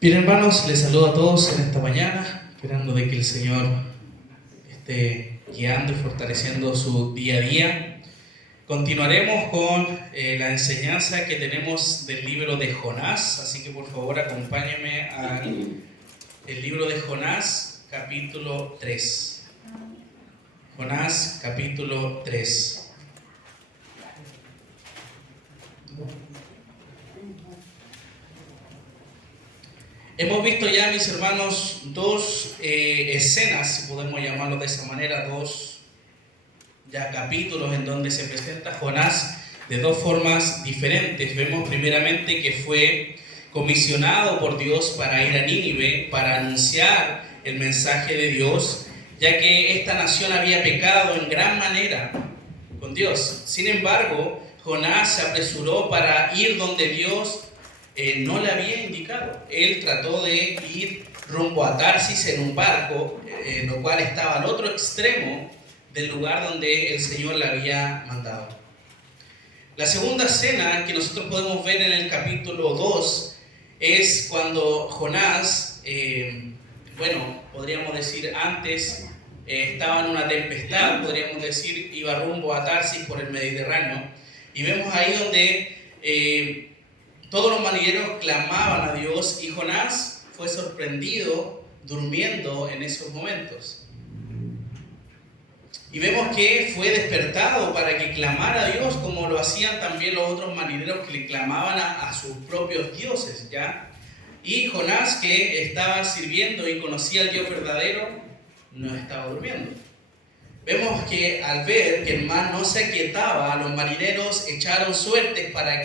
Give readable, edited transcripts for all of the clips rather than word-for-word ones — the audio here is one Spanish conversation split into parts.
Bien, hermanos, les saludo a todos en esta mañana, esperando de que el Señor esté guiando y fortaleciendo su día a día. Continuaremos con la enseñanza que tenemos del libro de Jonás, así que por favor acompáñenme al libro de Jonás, capítulo 3. Jonás, capítulo 3. Hemos visto ya, mis hermanos, dos escenas, si podemos llamarlo de esa manera, dos ya capítulos en donde se presenta Jonás de dos formas diferentes. Vemos primeramente que fue comisionado por Dios para ir a Nínive, para anunciar el mensaje de Dios, ya que esta nación había pecado en gran manera con Dios. Sin embargo, Jonás se apresuró para ir donde Dios no le había indicado. Él trató de ir rumbo a Tarsis en un barco, lo cual estaba al otro extremo del lugar donde el Señor le había mandado. La segunda escena que nosotros podemos ver en el capítulo 2 es cuando Jonás, podríamos decir antes, estaba en una tempestad, podríamos decir, iba rumbo a Tarsis por el Mediterráneo, y vemos ahí donde todos los marineros clamaban a Dios y Jonás fue sorprendido durmiendo en esos momentos. Y vemos que fue despertado para que clamara a Dios como lo hacían también los otros marineros que le clamaban a sus propios dioses, ¿ya? Y Jonás, que estaba sirviendo y conocía al Dios verdadero, no estaba durmiendo. Vemos que al ver que el mar no se aquietaba, los marineros echaron suertes para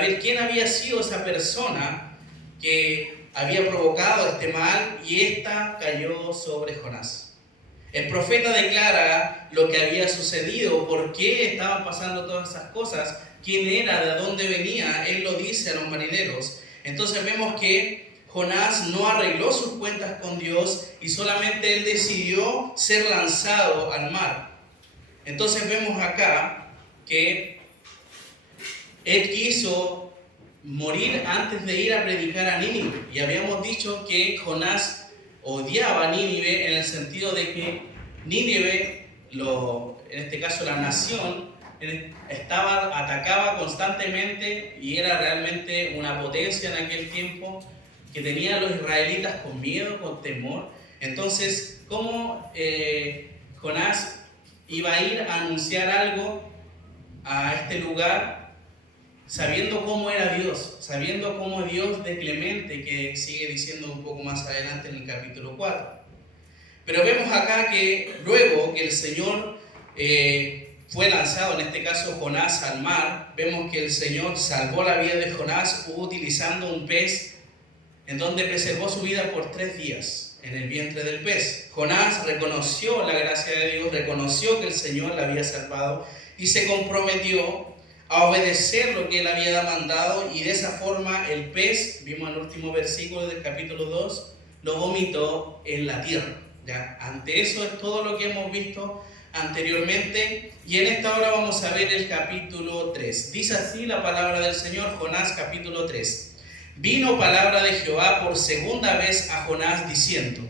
ver quién había sido esa persona que había provocado este mal, y esta cayó sobre Jonás. El profeta declara lo que había sucedido, por qué estaban pasando todas esas cosas, quién era, de dónde venía. Él lo dice a los marineros. Entonces vemos que Jonás no arregló sus cuentas con Dios y solamente él decidió ser lanzado al mar. Entonces vemos acá que él quiso morir antes de ir a predicar a Nínive. Y habíamos dicho que Jonás odiaba a Nínive en el sentido de que Nínive, en este caso la nación, atacaba constantemente y era realmente una potencia en aquel tiempo que tenía a los israelitas con miedo, con temor. Entonces, ¿cómo Jonás iba a ir a anunciar algo a este lugar sabiendo cómo era Dios, sabiendo cómo Dios de clemente, que sigue diciendo un poco más adelante en el capítulo 4? Pero vemos acá que luego que el Señor fue lanzado, en este caso Jonás, al mar, vemos que el Señor salvó la vida de Jonás utilizando un pez en donde preservó su vida por 3 días en el vientre del pez. Jonás reconoció la gracia de Dios, reconoció que el Señor la había salvado y se comprometió a obedecer lo que él había mandado, y de esa forma el pez, vimos el último versículo del capítulo 2, lo vomitó en la tierra. ¿Ya? Ante eso es todo lo que hemos visto anteriormente, y en esta hora vamos a ver el capítulo 3. Dice así la palabra del Señor, Jonás capítulo 3. Vino palabra de Jehová por segunda vez a Jonás diciendo: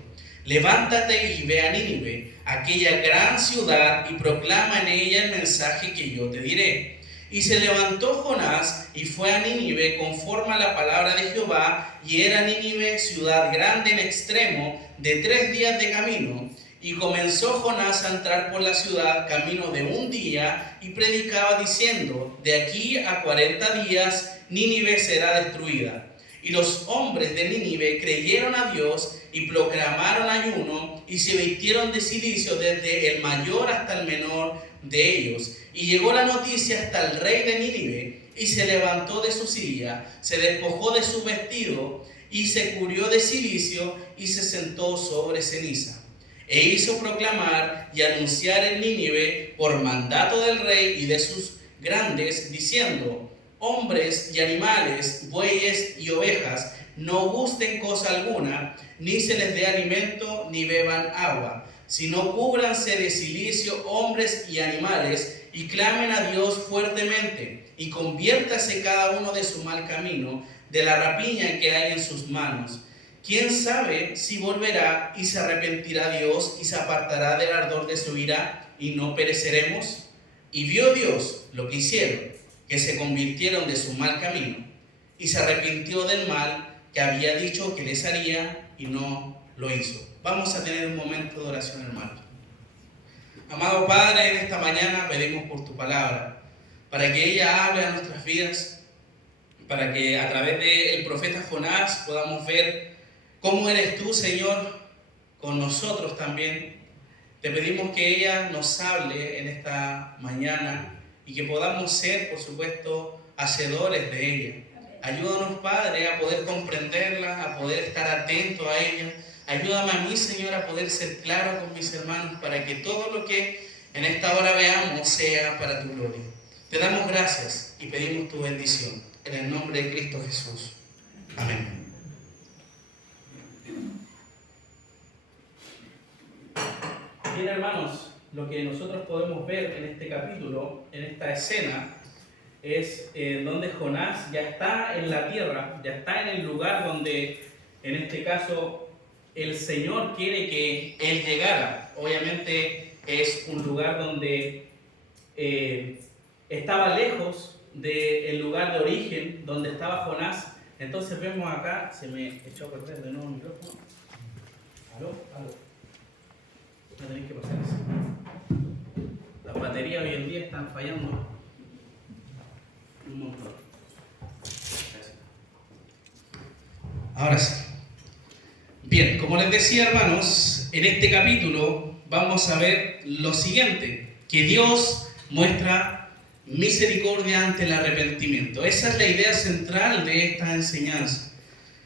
levántate y ve a Nínive, aquella gran ciudad, y proclama en ella el mensaje que yo te diré. Y se levantó Jonás y fue a Nínive conforme a la palabra de Jehová, y era Nínive ciudad grande en extremo, de 3 días de camino. Y comenzó Jonás a entrar por la ciudad camino de 1 día, y predicaba diciendo: de aquí a 40 días Nínive será destruida. Y los hombres de Nínive creyeron a Dios y proclamaron ayuno, y se vistieron de cilicio desde el mayor hasta el menor de ellos. Y llegó la noticia hasta el rey de Nínive, y se levantó de su silla, se despojó de su vestido, y se cubrió de cilicio, y se sentó sobre ceniza. E hizo proclamar y anunciar en Nínive por mandato del rey y de sus grandes, diciendo: hombres y animales, bueyes y ovejas, no gusten cosa alguna, ni se les dé alimento, ni beban agua, sino cúbranse de cilicio hombres y animales, y clamen a Dios fuertemente, y conviértase cada uno de su mal camino, de la rapiña que hay en sus manos. ¿Quién sabe si volverá y se arrepentirá Dios y se apartará del ardor de su ira y no pereceremos? Y vio Dios lo que hicieron, que se convirtieron de su mal camino, y se arrepintió del mal que había dicho que les haría y no lo hizo. Vamos a tener un momento de oración, hermano. Amado Padre, en esta mañana pedimos por tu palabra, para que ella hable a nuestras vidas, para que a través del profeta Jonás podamos ver cómo eres tú, Señor, con nosotros también. Te pedimos que ella nos hable en esta mañana y que podamos ser, por supuesto, hacedores de ella. Ayúdanos, Padre, a poder comprenderla, a poder estar atento a ella. Ayúdame a mí, Señor, a poder ser claro con mis hermanos para que todo lo que en esta hora veamos sea para tu gloria. Te damos gracias y pedimos tu bendición. En el nombre de Cristo Jesús. Amén. Bien, hermanos, lo que nosotros podemos ver en este capítulo, en esta escena, es donde Jonás ya está en la tierra, ya está en el lugar donde, en este caso, el Señor quiere que él llegara. Obviamente es un lugar donde estaba lejos del lugar de origen, donde estaba Jonás. Entonces vemos acá, se me echó a perder de nuevo el micrófono. ¿Aló? No tenéis que pasar eso. Las baterías hoy en día están fallando un montón. Ahora sí. Bien, como les decía, hermanos, en este capítulo vamos a ver lo siguiente, que Dios muestra misericordia ante el arrepentimiento. Esa es la idea central de esta enseñanza.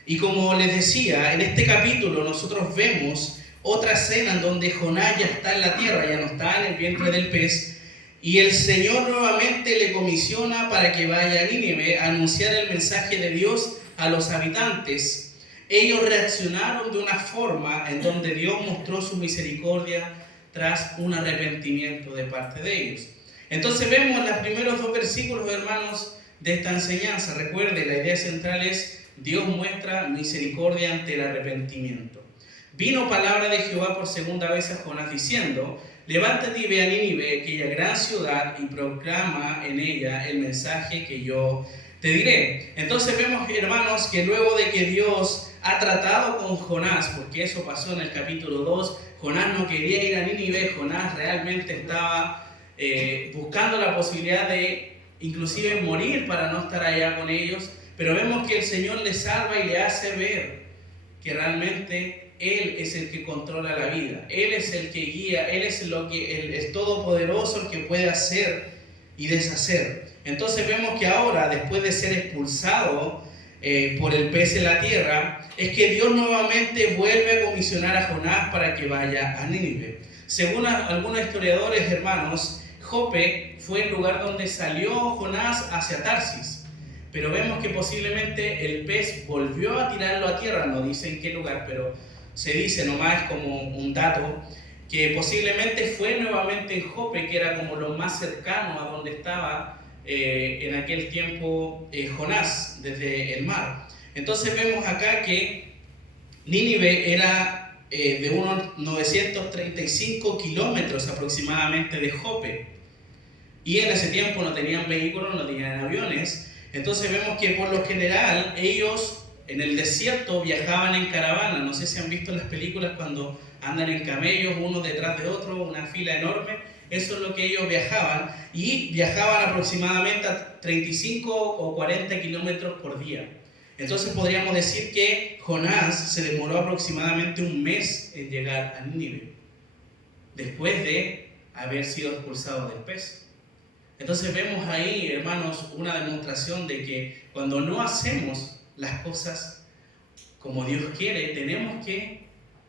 Y como les decía, en este capítulo nosotros vemos otra escena en donde Jonás ya está en la tierra, ya no está en el vientre del pez, y el Señor nuevamente le comisiona para que vaya a Nínive a anunciar el mensaje de Dios a los habitantes. Ellos reaccionaron de una forma en donde Dios mostró su misericordia tras un arrepentimiento de parte de ellos. Entonces vemos en los primeros 2 versículos, hermanos, de esta enseñanza. Recuerde, la idea central es Dios muestra misericordia ante el arrepentimiento. Vino palabra de Jehová por segunda vez a Jonás diciendo: levántate y ve a Nínive, aquella gran ciudad, y proclama en ella el mensaje que yo te diré. Entonces vemos, hermanos, que luego de que Dios ha tratado con Jonás, porque eso pasó en el capítulo 2, Jonás no quería ir a Nínive, Jonás realmente estaba buscando la posibilidad de inclusive morir para no estar allá con ellos, pero vemos que el Señor le salva y le hace ver que realmente Él es el que controla la vida, Él es el que guía, Él es el todopoderoso, el que puede hacer y deshacer. Entonces vemos que ahora, después de ser expulsado por el pez en la tierra, es que Dios nuevamente vuelve a comisionar a Jonás para que vaya a Nínive. Según algunos historiadores, hermanos, Jope fue el lugar donde salió Jonás hacia Tarsis, pero vemos que posiblemente el pez volvió a tirarlo a tierra, no dice en qué lugar, pero se dice nomás como un dato, que posiblemente fue nuevamente en Jope, que era como lo más cercano a donde estaba en aquel tiempo Jonás, desde el mar. Entonces vemos acá que Nínive era de unos 935 kilómetros aproximadamente de Jope, y en ese tiempo no tenían vehículos, no tenían aviones. Entonces vemos que por lo general ellos en el desierto viajaban en caravana. No sé si han visto las películas cuando andan en camellos uno detrás de otro, una fila enorme. Eso es lo que ellos viajaban, y viajaban aproximadamente a 35 o 40 kilómetros por día. Entonces podríamos decir que Jonás se demoró aproximadamente un mes en llegar a Nínive, después de haber sido expulsado del pez. Entonces vemos ahí, hermanos, una demostración de que cuando no hacemos las cosas como Dios quiere, tenemos que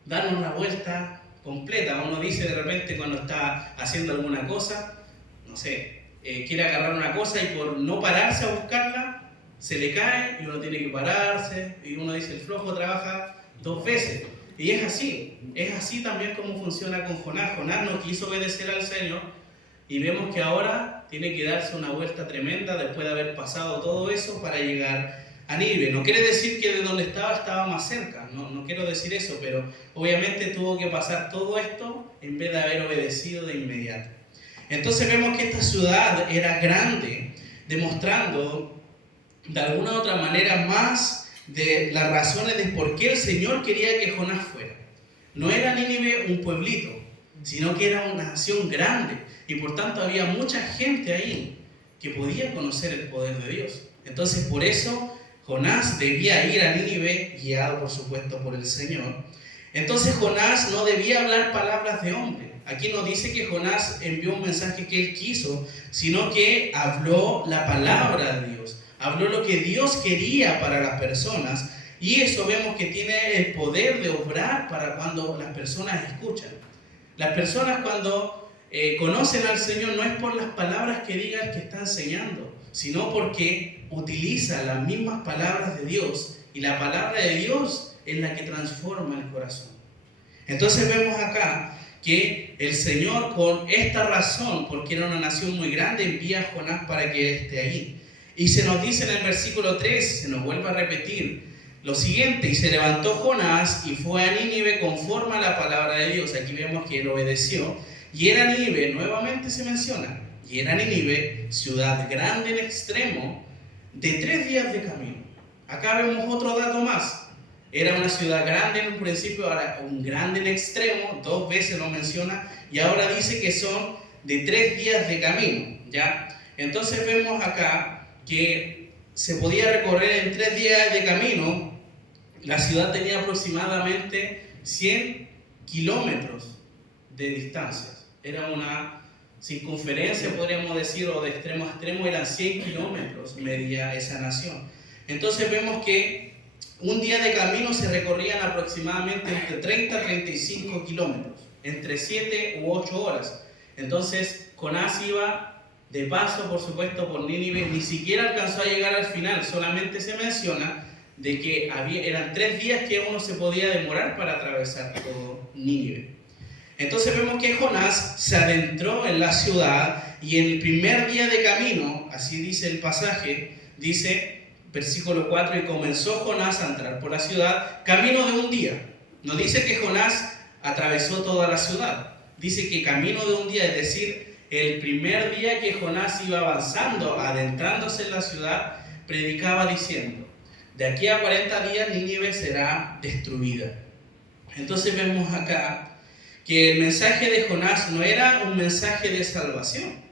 darnos la vuelta completa. Uno dice de repente cuando está haciendo alguna cosa, no sé, quiere agarrar una cosa y por no pararse a buscarla, se le cae y uno tiene que pararse, y uno dice el flojo trabaja 2 veces. Y es así también como funciona con Jonás. Jonás no quiso obedecer al Señor, y vemos que ahora tiene que darse una vuelta tremenda después de haber pasado todo eso para llegar a Nínive. No quiere decir que de donde estaba más cerca, no quiero decir eso, pero obviamente tuvo que pasar todo esto en vez de haber obedecido de inmediato. Entonces vemos que esta ciudad era grande, demostrando de alguna u otra manera más de las razones de por qué el Señor quería que Jonás fuera. No era Nínive un pueblito, sino que era una nación grande, y por tanto había mucha gente ahí que podía conocer el poder de Dios. Entonces por eso Jonás debía ir a Nínive, guiado por supuesto por el Señor. Entonces Jonás no debía hablar palabras de hombre. Aquí no dice que Jonás envió un mensaje que él quiso, sino que habló la palabra de Dios. Habló lo que Dios quería para las personas, y eso vemos que tiene el poder de obrar para cuando las personas escuchan. Las personas cuando conocen al Señor no es por las palabras que diga el que está enseñando, sino porque utiliza las mismas palabras de Dios, y la palabra de Dios es la que transforma el corazón. Entonces vemos acá que el Señor, con esta razón, porque era una nación muy grande, envía a Jonás para que esté allí. Y se nos dice en el versículo 3, se nos vuelve a repetir lo siguiente: y se levantó Jonás y fue a Nínive conforme a la palabra de Dios. Aquí vemos que él obedeció. Y era Nínive, nuevamente se menciona, y era Nínive, ciudad grande en extremo, de 3 días de camino. Acá vemos otro dato más. Era una ciudad grande en un principio, ahora un grande en extremo, 2 veces lo menciona, y ahora dice que son de 3 días de camino, ¿ya? Entonces vemos acá que se podía recorrer en 3 días de camino. La ciudad tenía aproximadamente 100 kilómetros de distancia. Era una circunferencia, podríamos decir, o de extremo a extremo, eran 100 kilómetros medía esa nación. Entonces vemos que un día de camino se recorrían aproximadamente entre 30 a 35 kilómetros, entre 7 u 8 horas. Entonces Jonás iba de paso, por supuesto, por Nínive. Ni siquiera alcanzó a llegar al final, solamente se menciona de que eran 3 días que uno se podía demorar para atravesar todo Nínive. Entonces vemos que Jonás se adentró en la ciudad, y en el primer día de camino, así dice el pasaje, dice versículo 4, y comenzó Jonás a entrar por la ciudad camino de un día. No dice que Jonás atravesó toda la ciudad, dice que camino de un día, es decir, el primer día que Jonás iba avanzando, adentrándose en la ciudad, predicaba diciendo: de aquí a 40 días Nínive será destruida. Entonces vemos acá que el mensaje de Jonás no era un mensaje de salvación.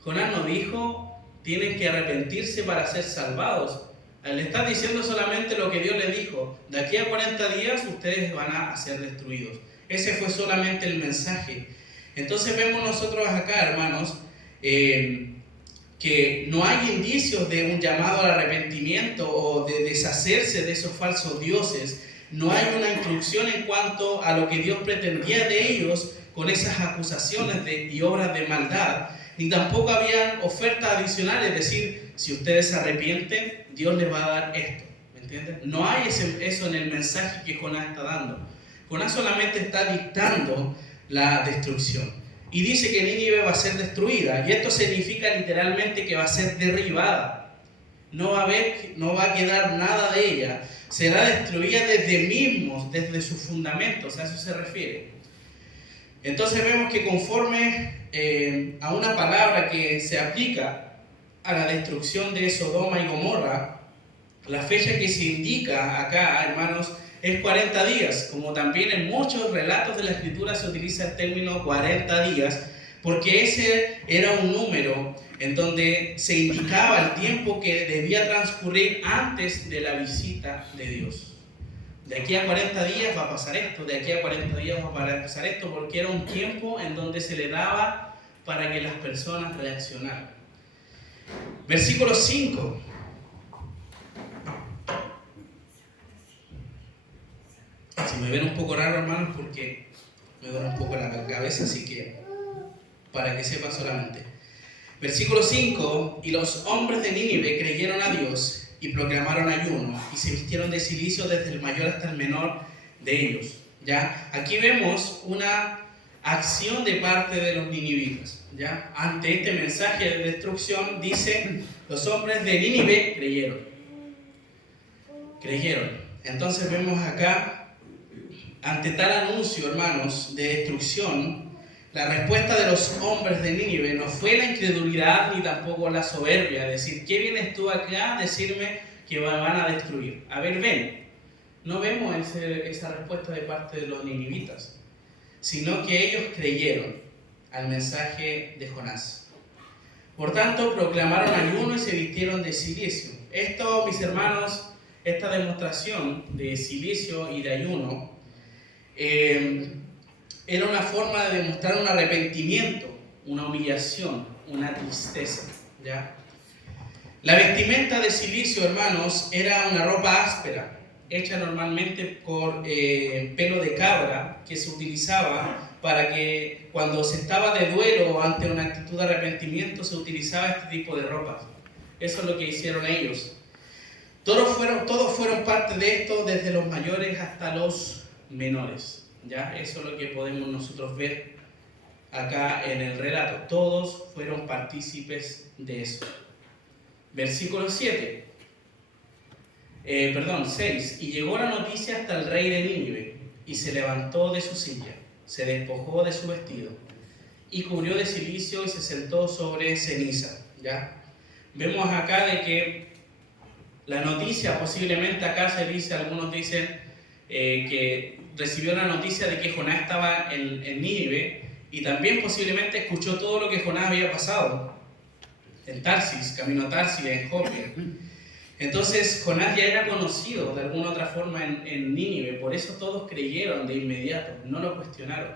Jonás no dijo: tienen que arrepentirse para ser salvados. Le está diciendo solamente lo que Dios le dijo: de aquí a 40 días ustedes van a ser destruidos. Ese fue solamente el mensaje. Entonces vemos nosotros acá, hermanos, que no hay indicios de un llamado al arrepentimiento o de deshacerse de esos falsos dioses. No hay una instrucción en cuanto a lo que Dios pretendía de ellos con esas acusaciones y obras de maldad. Ni tampoco habían ofertas adicionales, es decir, si ustedes se arrepienten, Dios les va a dar esto. ¿Me entienden? No hay eso en el mensaje que Jonás está dando. Jonás solamente está dictando la destrucción. Y dice que Nínive va a ser destruida. Y esto significa literalmente que va a ser derribada. No va a quedar nada de ella. Será destruida desde sus fundamentos. A eso se refiere. Entonces vemos que conforme a una palabra que se aplica a la destrucción de Sodoma y Gomorra, la fecha que se indica acá, hermanos, es 40 días, como también en muchos relatos de la Escritura se utiliza el término 40 días, porque ese era un número en donde se indicaba el tiempo que debía transcurrir antes de la visita de Dios. De aquí a 40 días va a pasar esto, de aquí a 40 días va a pasar esto, porque era un tiempo en donde se le daba para que las personas reaccionaran. Versículo 5. Si me ven un poco raro, hermanos, porque me duele un poco la cabeza, así que para que sepan solamente. Versículo 5. Y los hombres de Nínive creyeron a Dios y proclamaron ayuno, y se vistieron de cilicio desde el mayor hasta el menor de ellos. ¿Ya? Aquí vemos una acción de parte de los ninivitas. ¿Ya? Ante este mensaje de destrucción, dice: los hombres de Nínive creyeron. creyeron. Entonces vemos acá, ante tal anuncio, hermanos, de destrucción, la respuesta de los hombres de Nínive no fue la incredulidad ni tampoco la soberbia, es decir, ¿qué vienes tú acá a decirme que me van a destruir? A ver, ven. No vemos esa respuesta de parte de los ninivitas, sino que ellos creyeron al mensaje de Jonás. Por tanto, proclamaron ayuno y se vistieron de silicio. Esto, mis hermanos, esta demostración de silicio y de ayuno era una forma de demostrar un arrepentimiento, una humillación, una tristeza, ¿ya? La vestimenta de silicio, hermanos, era una ropa áspera, hecha normalmente por pelo de cabra, que se utilizaba para que cuando se estaba de duelo o ante una actitud de arrepentimiento se utilizaba este tipo de ropas. Eso es lo que hicieron ellos. Todos fueron parte de esto, desde los mayores hasta los menores. ¿Ya? Eso es lo que podemos nosotros ver acá en el relato. Todos fueron partícipes de eso. Versículo 7. 6. Y llegó la noticia hasta el rey de Nínive, y se levantó de su silla, se despojó de su vestido, y cubrió de silicio y se sentó sobre ceniza. ¿Ya? Vemos acá de que la noticia, posiblemente acá se dice, algunos dicen que recibió la noticia de que Jonás estaba en Nínive, y también posiblemente escuchó todo lo que Jonás había pasado en Tarsis, camino a Tarsis, en Jope. Entonces Jonás ya era conocido de alguna otra forma en Nínive, por eso todos creyeron de inmediato, no lo cuestionaron,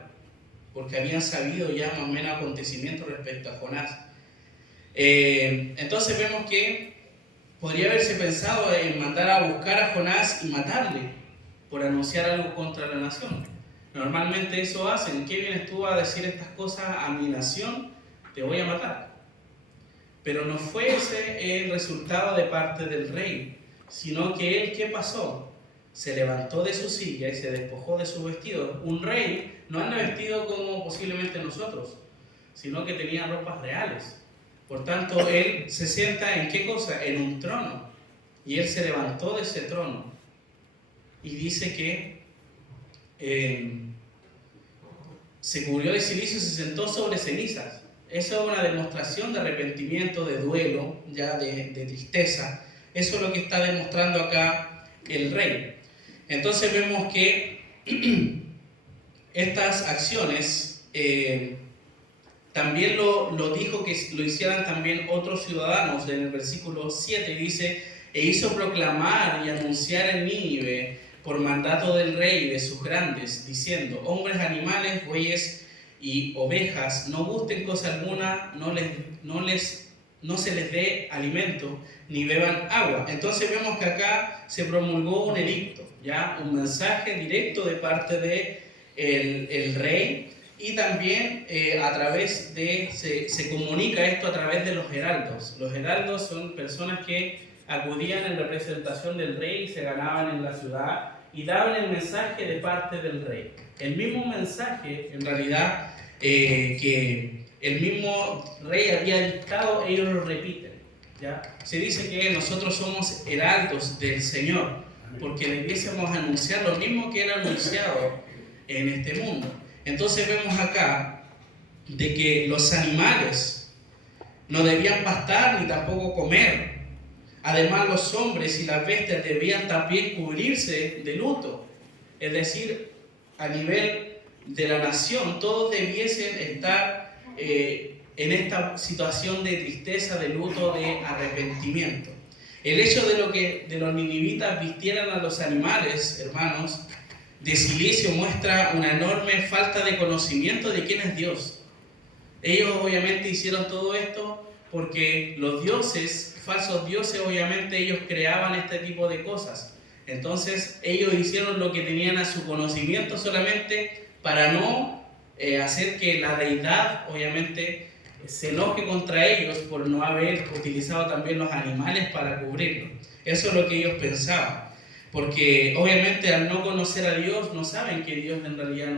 porque habían sabido ya más o menos acontecimientos respecto a Jonás. Entonces vemos que podría haberse pensado en mandar a buscar a Jonás y matarle por anunciar algo contra la nación. Normalmente eso hacen. ¿Qué vienes tú a decir estas cosas a mi nación? Te voy a matar. Pero no fue ese el resultado de parte del rey, sino que él, ¿qué pasó? Se levantó de su silla y se despojó de su vestido. Un rey no anda vestido como posiblemente nosotros, sino que tenía ropas reales. Por tanto, él se sienta ¿en qué cosa? En un trono. Y él se levantó de ese trono. Y dice que se cubrió de silicio y se sentó sobre cenizas. Eso es una demostración de arrepentimiento, de duelo, ya de tristeza. Eso es lo que está demostrando acá el rey. Entonces vemos que estas acciones también lo dijo que lo hicieran también otros ciudadanos. En el versículo 7 dice: e hizo proclamar y anunciar en Nínive por mandato del rey y de sus grandes, diciendo: hombres, animales, bueyes y ovejas, no gusten cosa alguna, no se les dé alimento, ni beban agua. Entonces vemos que acá se promulgó un edicto, ya un mensaje directo de parte de el rey, y también a través de, se comunica esto a través de los heraldos. Los heraldos son personas que acudían en representación del rey y se ganaban en la ciudad y daban el mensaje de parte del rey. El mismo mensaje, en realidad, que el mismo rey había dictado, ellos lo repiten. ¿Ya? Se dice que nosotros somos heraldos del Señor, porque debiésemos anunciar lo mismo que era anunciado en este mundo. Entonces vemos acá de que los animales no debían pastar ni tampoco comer. Además, los hombres y las bestias debían también cubrirse de luto. Es decir, a nivel de la nación, todos debiesen estar en esta situación de tristeza, de luto, de arrepentimiento. El hecho de los ninivitas vistieran a los animales, hermanos, de silicio, muestra una enorme falta de conocimiento de quién es Dios. Ellos obviamente hicieron todo esto porque los dioses, falsos dioses, obviamente ellos creaban este tipo de cosas. Entonces ellos hicieron lo que tenían a su conocimiento solamente para no hacer que la deidad obviamente se enoje contra ellos por no haber utilizado también los animales para cubrirlo. Eso es lo que ellos pensaban. Porque obviamente al no conocer a Dios no saben que Dios en realidad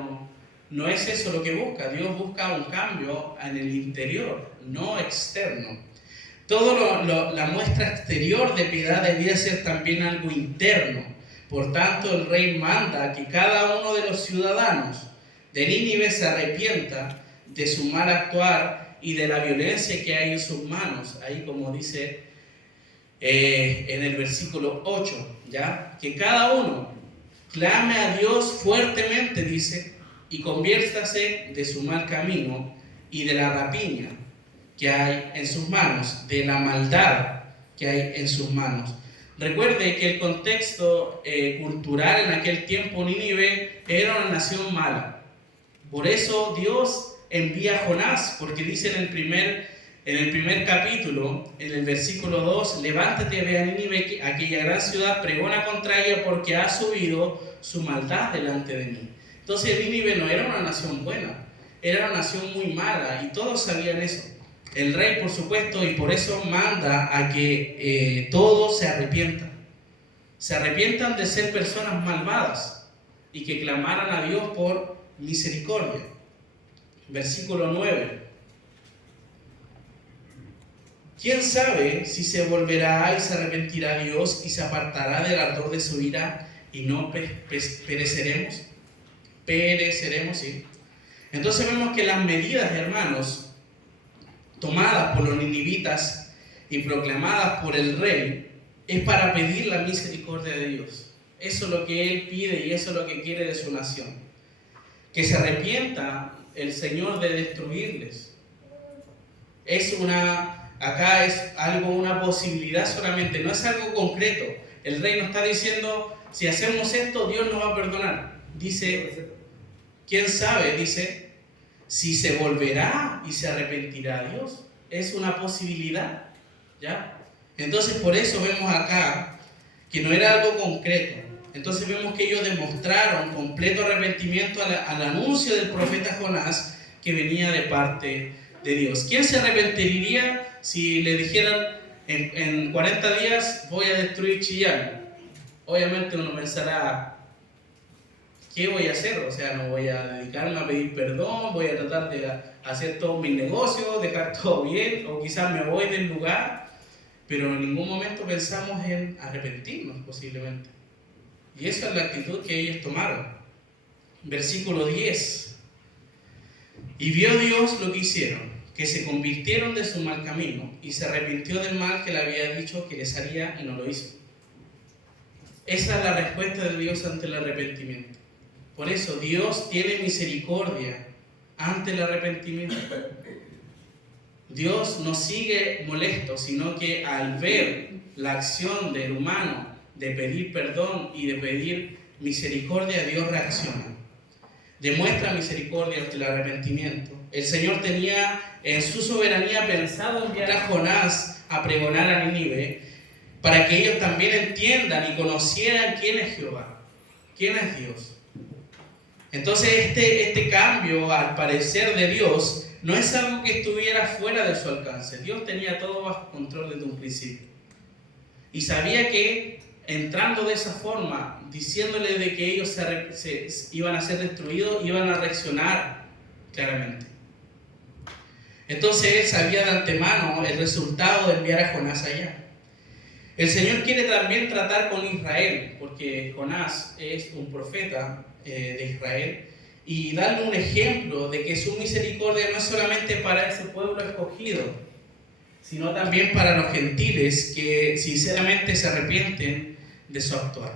no es eso lo que busca. Dios busca un cambio en el interior, no externo. La muestra exterior de piedad debía ser también algo interno. Por tanto, el rey manda que cada uno de los ciudadanos de Nínive se arrepienta de su mal actuar y de la violencia que hay en sus manos. Ahí, como dice en el versículo 8, ¿ya? Que cada uno clame a Dios fuertemente, dice, y conviértase de su mal camino y de la rapiña que hay en sus manos, de la maldad que hay en sus manos. Recuerde que el contexto cultural en aquel tiempo, Nínive era una nación mala. Por eso Dios envía a Jonás, porque dice en el primer capítulo, en el versículo 2, levántate, ve a Nínive, aquella gran ciudad, pregona contra ella, porque ha subido su maldad delante de mí. Entonces Nínive no era una nación buena, era una nación muy mala, y todos sabían eso. El rey, por supuesto, y por eso manda a que todos se arrepientan. Se arrepientan de ser personas malvadas y que clamaran a Dios por misericordia. Versículo 9. ¿Quién sabe si se volverá y se arrepentirá Dios y se apartará del ardor de su ira y no pereceremos? Pereceremos, sí. Entonces vemos que las medidas, hermanos, tomadas por los ninivitas y proclamadas por el rey, es para pedir la misericordia de Dios. Eso es lo que él pide y eso es lo que quiere de su nación. Que se arrepienta el Señor de destruirles. Acá es algo, una posibilidad solamente, no es algo concreto. El rey no está diciendo, si hacemos esto, Dios nos va a perdonar. Dice, ¿quién sabe? Dice, si se volverá y se arrepentirá Dios. Es una posibilidad, ¿ya? Entonces por eso vemos acá que no era algo concreto. Entonces vemos que ellos demostraron completo arrepentimiento al anuncio del profeta Jonás que venía de parte de Dios. ¿Quién se arrepentiría si le dijeran en 40 días voy a destruir Chillán? Obviamente uno pensará, ¿qué voy a hacer? O sea, no voy a dedicarme a pedir perdón, voy a tratar de hacer todos mis negocios, dejar todo bien, o quizás me voy del lugar, pero en ningún momento pensamos en arrepentirnos posiblemente. Y esa es la actitud que ellos tomaron. Versículo 10. Y vio Dios lo que hicieron, que se convirtieron de su mal camino y se arrepintió del mal que le había dicho que les haría y no lo hizo. Esa es la respuesta de Dios ante el arrepentimiento. Por eso Dios tiene misericordia ante el arrepentimiento. Dios no sigue molesto, sino que al ver la acción del humano de pedir perdón y de pedir misericordia, Dios reacciona. Demuestra misericordia ante el arrepentimiento. El Señor tenía en su soberanía pensado enviar a Jonás a pregonar a Nínive para que ellos también entiendan y conocieran quién es Jehová, quién es Dios. Entonces este cambio al parecer de Dios no es algo que estuviera fuera de su alcance. Dios tenía todo bajo control desde un principio. Y sabía que entrando de esa forma, diciéndole de que ellos se iban a ser destruidos, iban a reaccionar claramente. Entonces él sabía de antemano el resultado de enviar a Jonás allá. El Señor quiere también tratar con Israel, porque Jonás es un profeta de Israel, y darle un ejemplo de que su misericordia no es solamente para ese pueblo escogido, sino también para los gentiles que sinceramente se arrepienten de su actuar.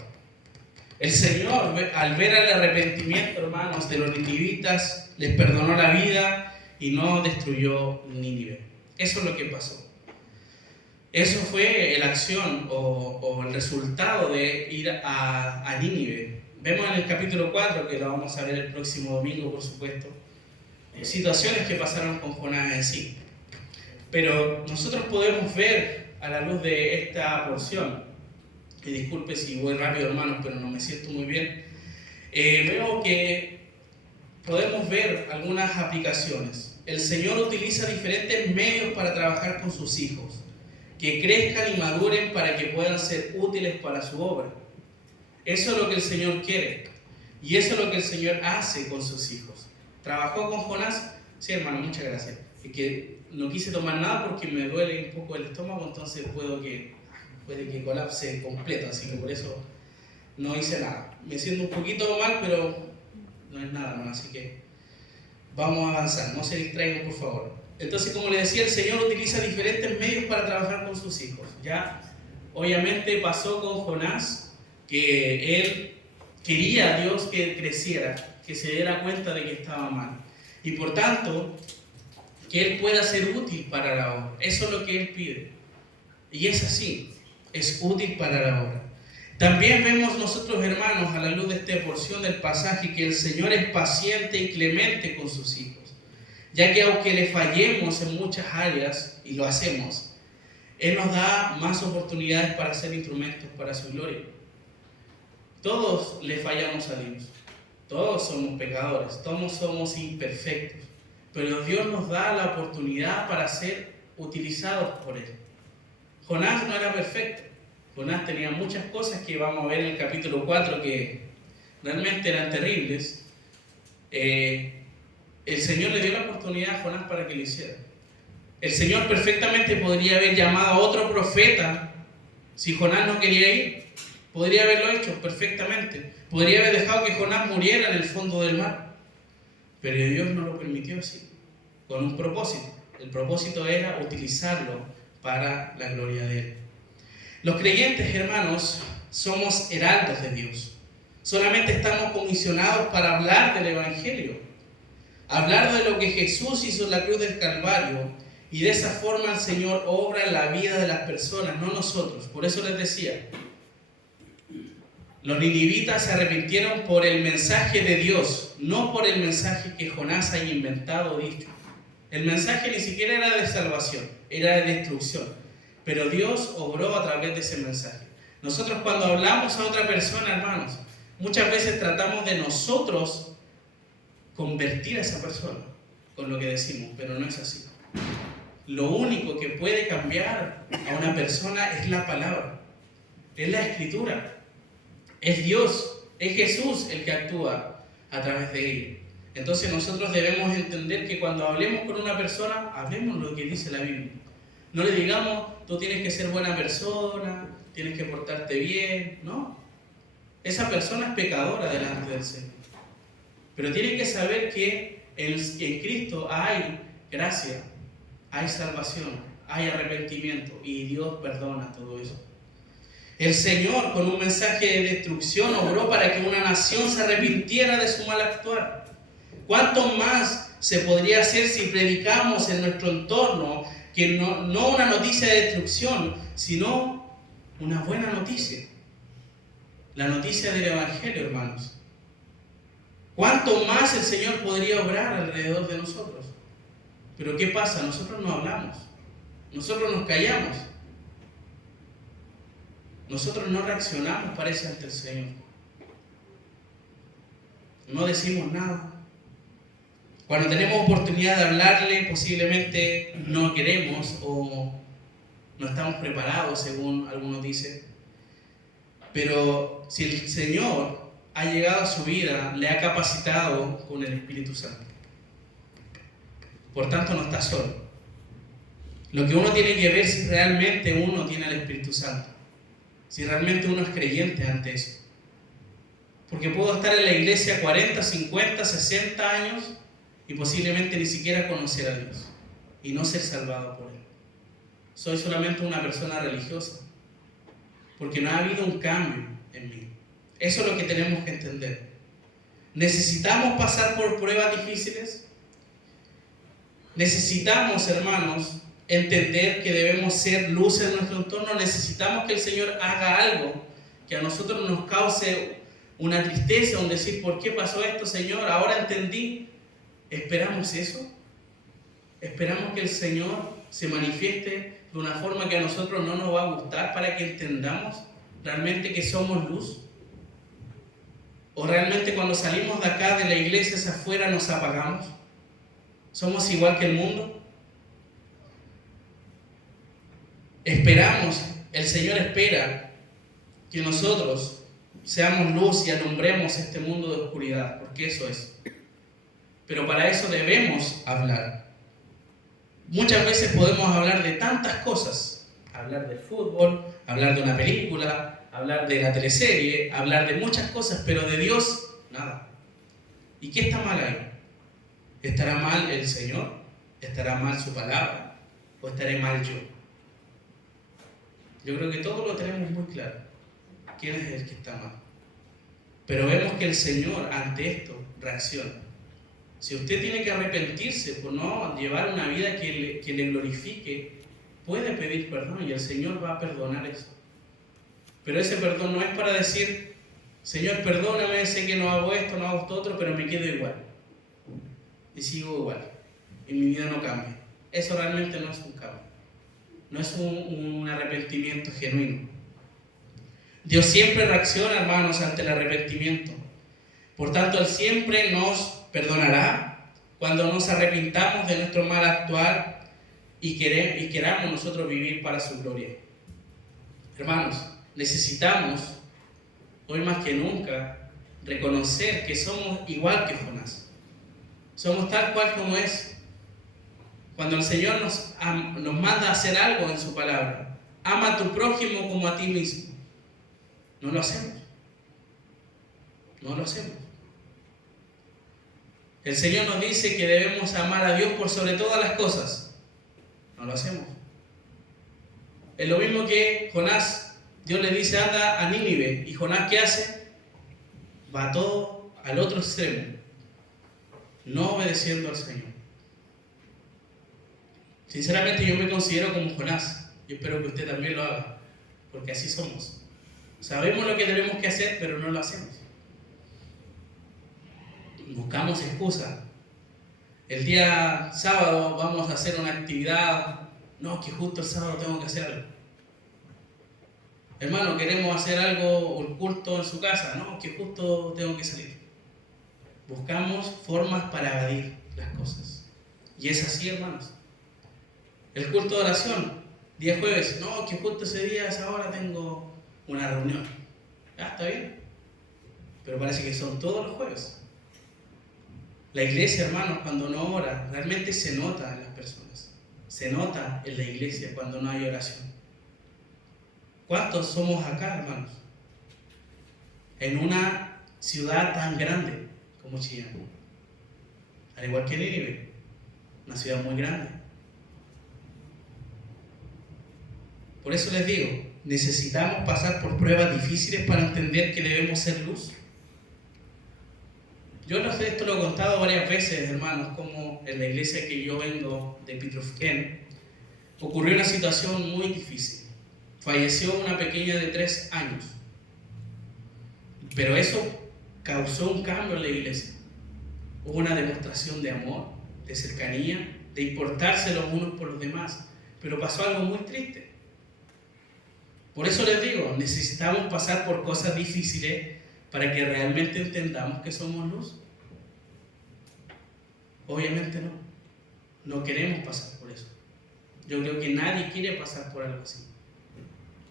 El Señor, al ver el arrepentimiento, hermanos, de los ninivitas, les perdonó la vida y no destruyó Nínive. Eso es lo que pasó. Eso fue la acción o el resultado de ir a Nínive. Vemos en el capítulo 4, que lo vamos a ver el próximo domingo, por supuesto, situaciones que pasaron con Jonás en sí. Pero nosotros podemos ver a la luz de esta porción, y disculpe si voy rápido, hermanos, pero no me siento muy bien, veo que podemos ver algunas aplicaciones. El Señor utiliza diferentes medios para trabajar con sus hijos, que crezcan y maduren para que puedan ser útiles para su obra. Eso es lo que el Señor quiere, y eso es lo que el Señor hace con sus hijos. ¿Trabajó con Jonás? Sí, hermano, muchas gracias. que no quise tomar nada porque me duele un poco el estómago, entonces puede que colapse completo, así que por eso no hice nada. Me siento un poquito mal, pero no es nada más, así que vamos a avanzar, no se distraigan por favor. Entonces, como les decía, el Señor utiliza diferentes medios para trabajar con sus hijos. Ya, obviamente pasó con Jonás, que él quería a Dios que creciera, que se diera cuenta de que estaba mal. Y por tanto, que él pueda ser útil para la obra. Eso es lo que él pide. Y es así, es útil para la obra. También vemos nosotros, hermanos, a la luz de esta porción del pasaje, que el Señor es paciente y clemente con sus hijos. Ya que aunque le fallemos en muchas áreas, y lo hacemos, Él nos da más oportunidades para ser instrumentos para su gloria. Todos le fallamos a Dios. Todos somos pecadores, todos somos imperfectos. Pero Dios nos da la oportunidad para ser utilizados por Él. Jonás no era perfecto. Jonás tenía muchas cosas que vamos a ver en el capítulo 4 que realmente eran terribles. El Señor le dio la oportunidad a Jonás para que lo hiciera. El Señor perfectamente podría haber llamado a otro profeta si Jonás no quería ir. Podría haberlo hecho perfectamente. Podría haber dejado que Jonás muriera en el fondo del mar. Pero Dios no lo permitió así, con un propósito. El propósito era utilizarlo para la gloria de Él. Los creyentes, hermanos, somos heraldos de Dios. Solamente estamos comisionados para hablar del Evangelio. Hablar de lo que Jesús hizo en la cruz del Calvario. Y de esa forma el Señor obra en la vida de las personas, no nosotros. Por eso les decía, los ninivitas se arrepintieron por el mensaje de Dios, no por el mensaje que Jonás haya inventado o dicho. El mensaje ni siquiera era de salvación, era de destrucción. Pero Dios obró a través de ese mensaje. Nosotros cuando hablamos a otra persona, hermanos, muchas veces tratamos de nosotros convertir a esa persona con lo que decimos, pero no es así. Lo único que puede cambiar a una persona es la palabra, es la escritura. Es Dios, es Jesús el que actúa a través de ella. Entonces nosotros debemos entender que cuando hablemos con una persona, hablemos lo que dice la Biblia. No le digamos, tú tienes que ser buena persona, tienes que portarte bien, ¿no? Esa persona es pecadora delante del Señor. Pero tiene que saber que en Cristo hay gracia, hay salvación, hay arrepentimiento y Dios perdona todo eso. El Señor, con un mensaje de destrucción, obró para que una nación se arrepintiera de su mal actuar. ¿Cuánto más se podría hacer si predicamos en nuestro entorno que no una noticia de destrucción, sino una buena noticia? La noticia del Evangelio, hermanos. ¿Cuánto más el Señor podría obrar alrededor de nosotros? Pero ¿qué pasa? Nosotros no hablamos. Nosotros nos callamos. Nosotros no reaccionamos, parece, ante el Señor. No decimos nada. Cuando tenemos oportunidad de hablarle, posiblemente no queremos o no estamos preparados, según algunos dicen. Pero si el Señor ha llegado a su vida, le ha capacitado con el Espíritu Santo. Por tanto, no está solo. Lo que uno tiene que ver si realmente uno tiene el Espíritu Santo. Si realmente uno es creyente ante eso. Porque puedo estar en la iglesia 40, 50, 60 años y posiblemente ni siquiera conocer a Dios y no ser salvado por Él. Soy solamente una persona religiosa porque no ha habido un cambio en mí. Eso es lo que tenemos que entender. ¿Necesitamos pasar por pruebas difíciles? Necesitamos, hermanos, entender que debemos ser luz en nuestro entorno. Necesitamos que el Señor haga algo que a nosotros nos cause una tristeza, un decir, ¿por qué pasó esto, Señor? Ahora entendí. ¿Esperamos eso? ¿Esperamos que el Señor se manifieste de una forma que a nosotros no nos va a gustar para que entendamos realmente que somos luz? ¿O realmente cuando salimos de acá, de la iglesia hacia afuera, nos apagamos? ¿Somos igual que el mundo? Esperamos, el Señor espera que nosotros seamos luz y alumbremos este mundo de oscuridad, porque eso es. Pero para eso debemos hablar. Muchas veces podemos hablar de tantas cosas, hablar de fútbol, hablar de una película, hablar de la teleserie, hablar de muchas cosas, pero de Dios, nada. ¿Y qué está mal ahí? ¿Estará mal el Señor? ¿Estará mal su palabra? ¿O estaré mal yo? Yo creo que todos lo tenemos muy claro. ¿Quién es el que está mal? Pero vemos que el Señor ante esto reacciona. Si usted tiene que arrepentirse por no llevar una vida que le glorifique, puede pedir perdón y el Señor va a perdonar eso. Pero ese perdón no es para decir, Señor, perdóname, sé que no hago esto, no hago esto otro, pero me quedo igual. Y sigo igual. Y mi vida no cambia. Eso realmente no es un cambio. No es un arrepentimiento genuino. Dios siempre reacciona, hermanos, ante el arrepentimiento. Por tanto, Él siempre nos perdonará cuando nos arrepintamos de nuestro mal actuar y queramos nosotros vivir para su gloria. Hermanos, necesitamos, hoy más que nunca, reconocer que somos igual que Jonás. Somos tal cual como es. Cuando el Señor nos manda a hacer algo en su palabra, ama a tu prójimo como a ti mismo. No lo hacemos. No lo hacemos. El Señor nos dice que debemos amar a Dios por sobre todas las cosas. No lo hacemos. Es lo mismo que Jonás. Dios le dice, anda a Nínive. ¿Y Jonás qué hace? Va todo al otro extremo. No obedeciendo al Señor. Sinceramente yo me considero como Jonás. Yo espero que usted también lo haga. Porque así somos. Sabemos lo que debemos que hacer, pero no lo hacemos. Buscamos excusas. El día sábado vamos a hacer una actividad. No, que justo el sábado tengo que hacer algo. Hermano, queremos hacer algo oculto en su casa. No, que justo tengo que salir. Buscamos formas para evadir las cosas. Y es así, hermanos. El culto de oración, día jueves. No, que justo ese día, a esa hora tengo una reunión. Ah, está bien. Pero parece que son todos los jueves. La iglesia, hermanos, cuando no ora, realmente se nota en las personas. Se nota en la iglesia cuando no hay oración. ¿Cuántos somos acá, hermanos? En una ciudad tan grande como Chillán. Al igual que Nínive, una ciudad muy grande. Por eso les digo, necesitamos pasar por pruebas difíciles para entender que debemos ser luz. Yo esto lo he contado varias veces, hermanos, como en la iglesia que yo vengo de Pitrufquén, ocurrió una situación muy difícil. Falleció una pequeña de 3 años. Pero eso causó un cambio en la iglesia. Hubo una demostración de amor, de cercanía, de importarse los unos por los demás. Pero pasó algo muy triste. Por eso les digo, necesitamos pasar por cosas difíciles para que realmente entendamos que somos luz. Obviamente no. No queremos pasar por eso. Yo creo que nadie quiere pasar por algo así.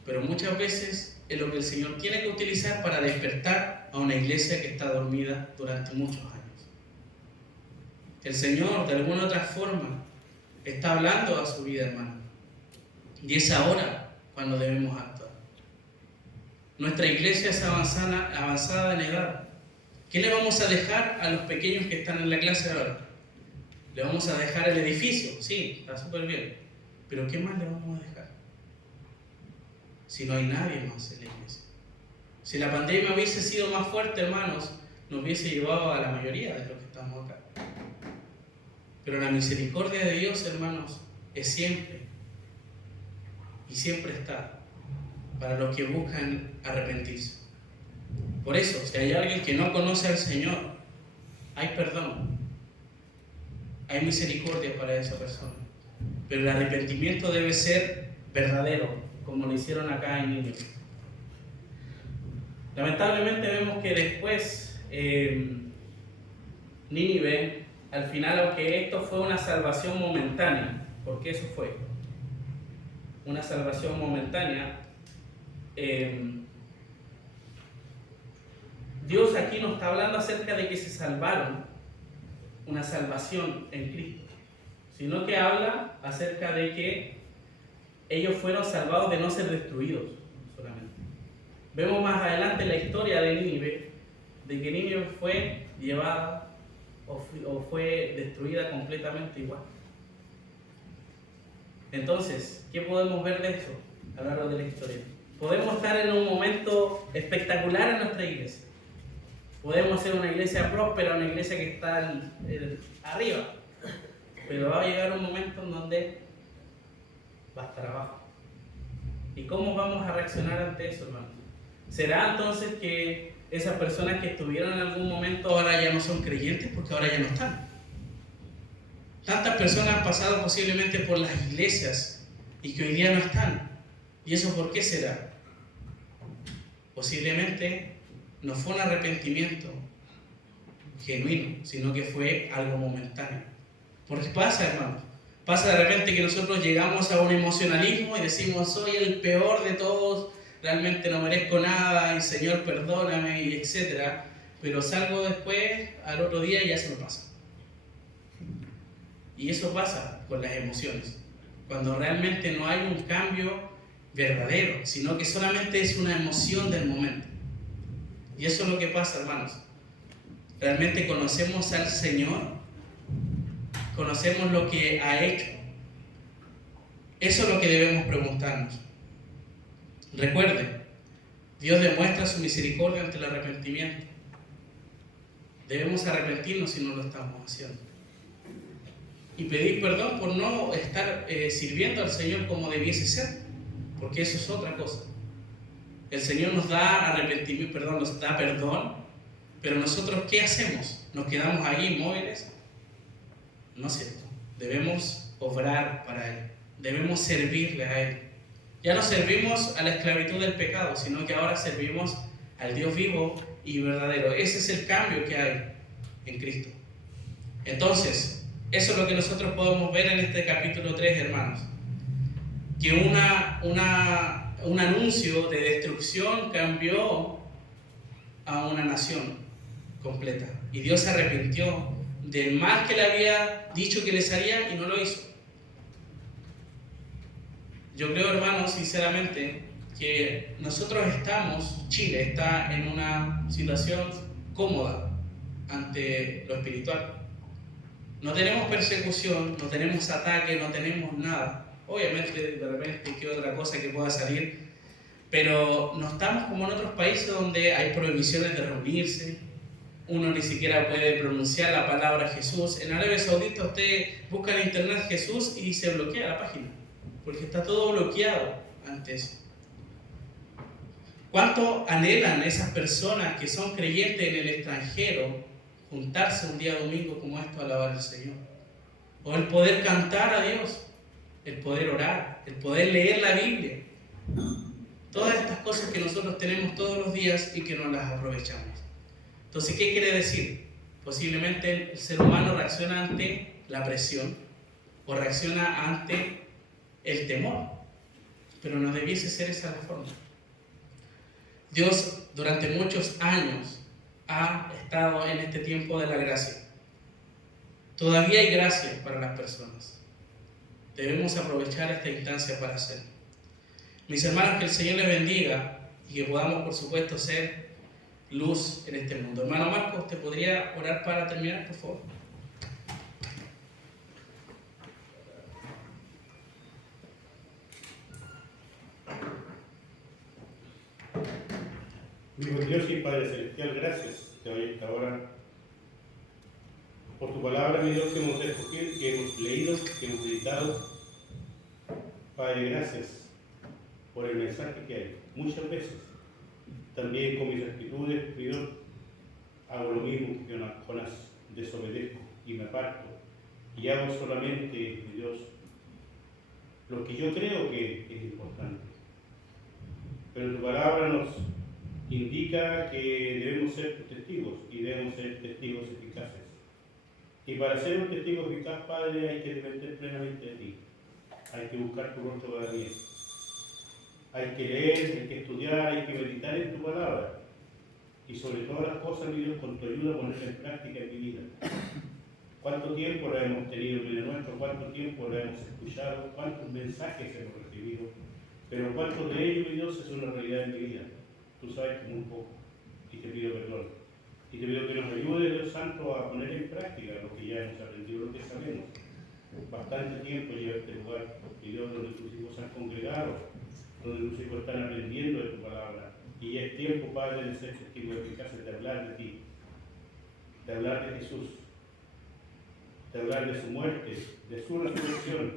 Pero muchas veces es lo que el Señor tiene que utilizar para despertar a una iglesia que está dormida durante muchos años. El Señor, de alguna u otra forma, está hablando a su vida, hermano. Y es ahora cuando debemos actuar. Nuestra iglesia es avanzada en edad. ¿Qué le vamos a dejar a los pequeños que están en la clase ahora? ¿Le vamos a dejar el edificio? Sí, está súper bien. Pero ¿qué más le vamos a dejar? Si no hay nadie más en la iglesia. Si la pandemia hubiese sido más fuerte, hermanos, nos hubiese llevado a la mayoría de los que estamos acá. Pero la misericordia de Dios, hermanos, es siempre. Y siempre está para los que buscan arrepentirse. Por eso, si hay alguien que no conoce al Señor, hay perdón, hay misericordia para esa persona. Pero el arrepentimiento debe ser verdadero, como lo hicieron acá en Nínive. Lamentablemente vemos que después Nínive, al final, aunque esto fue una salvación momentánea, porque eso fue una salvación momentánea, Dios aquí nos está hablando acerca de que se salvaron, una salvación en Cristo. sino que habla acerca de que ellos fueron salvados de no ser destruidos solamente. Vemos más adelante la historia de Nínive, de que Nínive fue llevada o fue destruida completamente igual. Entonces, ¿qué podemos ver de eso a lo largo de la historia? Podemos estar en un momento espectacular en nuestra iglesia. Podemos ser una iglesia próspera, una iglesia que está arriba. Pero va a llegar un momento en donde va a estar abajo. ¿Y cómo vamos a reaccionar ante eso, hermano? ¿Será entonces que esas personas que estuvieron en algún momento ahora ya no son creyentes porque ahora ya no están? Tantas personas han pasado posiblemente por las iglesias y que hoy día no están. ¿Y eso por qué será? Posiblemente no fue un arrepentimiento genuino, sino que fue algo momentáneo. Porque pasa, hermano, pasa de repente que nosotros llegamos a un emocionalismo y decimos, soy el peor de todos, realmente no merezco nada, y Señor perdóname, y etc. Pero salgo después, al otro día y ya se me pasa. Y eso pasa con las emociones, cuando realmente no hay un cambio verdadero, sino que solamente es una emoción del momento. Y eso es lo que pasa, hermanos. ¿Realmente conocemos al Señor? ¿Conocemos lo que ha hecho? Eso es lo que debemos preguntarnos. Recuerden, Dios demuestra su misericordia ante el arrepentimiento. Debemos arrepentirnos si no lo estamos haciendo. Y pedir perdón por no estar sirviendo al Señor como debiese ser, porque eso es otra cosa. El Señor nos da arrepentimiento, perdón, nos da perdón, pero nosotros ¿qué hacemos? ¿Nos quedamos ahí inmóviles? No es cierto. Debemos obrar para Él, debemos servirle a Él. Ya no servimos a la esclavitud del pecado, sino que ahora servimos al Dios vivo y verdadero. Ese es el cambio que hay en Cristo. Entonces, eso es lo que nosotros podemos ver en este capítulo 3, hermanos. Que un anuncio de destrucción cambió a una nación completa. Y Dios se arrepintió del mal que le había dicho que les haría y no lo hizo. Yo creo, hermanos, sinceramente, que nosotros Chile está en una situación cómoda ante lo espiritual. No tenemos persecución, no tenemos ataque, no tenemos nada. Obviamente, de repente, que otra cosa que pueda salir, pero no estamos como en otros países donde hay prohibiciones de reunirse, uno ni siquiera puede pronunciar la palabra Jesús. En Arabia Saudita usted busca en internet Jesús y se bloquea la página, porque está todo bloqueado antes. ¿Cuánto anhelan esas personas que son creyentes en el extranjero juntarse un día domingo como esto a alabar al Señor? O el poder cantar a Dios, el poder orar, el poder leer la Biblia. Todas estas cosas que nosotros tenemos todos los días y que no las aprovechamos. Entonces, ¿qué quiere decir? Posiblemente el ser humano reacciona ante la presión o reacciona ante el temor, pero no debiese ser esa la forma. Dios durante muchos años ha estado en este tiempo de la gracia. Todavía hay gracia para las personas. Debemos aprovechar esta instancia para hacerlo. Mis hermanos, que el Señor les bendiga y que podamos, por supuesto, ser luz en este mundo. Hermano Marco, ¿usted podría orar para terminar, por favor? Mi buen Dios y Padre Celestial, gracias te doy esta hora por tu palabra, mi Dios, que hemos escogido, que hemos leído, que hemos meditado. Padre, gracias por el mensaje que hay. Muchas veces, también con mis actitudes, mi Dios, hago lo mismo que Jonás, desobedezco y me aparto y hago solamente, mi Dios, lo que yo creo que es importante. Pero tu palabra nos indica que debemos ser testigos y debemos ser testigos eficaces. Y para ser un testigo eficaz, Padre, hay que depender plenamente de ti. Hay que buscar tu rostro cada día. Hay que leer, hay que estudiar, hay que meditar en tu palabra. Y sobre todas las cosas, mi Dios, con tu ayuda, ponerla en práctica en mi vida. ¿Cuánto tiempo la hemos tenido en medio nuestro? ¿Cuánto tiempo la hemos escuchado? ¿Cuántos mensajes hemos recibido? Pero ¿cuántos de ellos, mi Dios, es una realidad en mi vida? Tú sabes que muy poco. Y te pido perdón. Y te pido que nos ayude, Dios Santo, a poner en práctica lo que ya hemos aprendido, lo que sabemos. Bastante tiempo lleva este lugar, y Dios, donde tus hijos se han congregado, donde tus hijos están aprendiendo de tu palabra. Y ya es tiempo, Padre, de ser testigos eficaces, de hablar de ti, de hablar de Jesús, de hablar de su muerte, de su resurrección,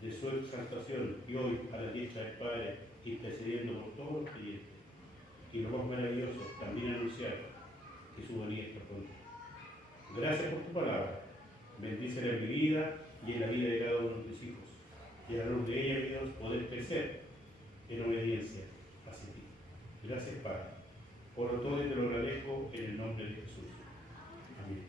de su exaltación, y hoy a la diestra del Padre, intercediendo por todos los creyentes. Y lo más maravilloso, también anunciar que su venida está pronto. Gracias por tu palabra. Bendícela en mi vida y en la vida de cada uno de tus hijos. Y a la luz de ella, mi Dios, poder crecer en obediencia hacia ti. Gracias, Padre. Por lo todo y te lo agradezco en el nombre de Jesús. Amén.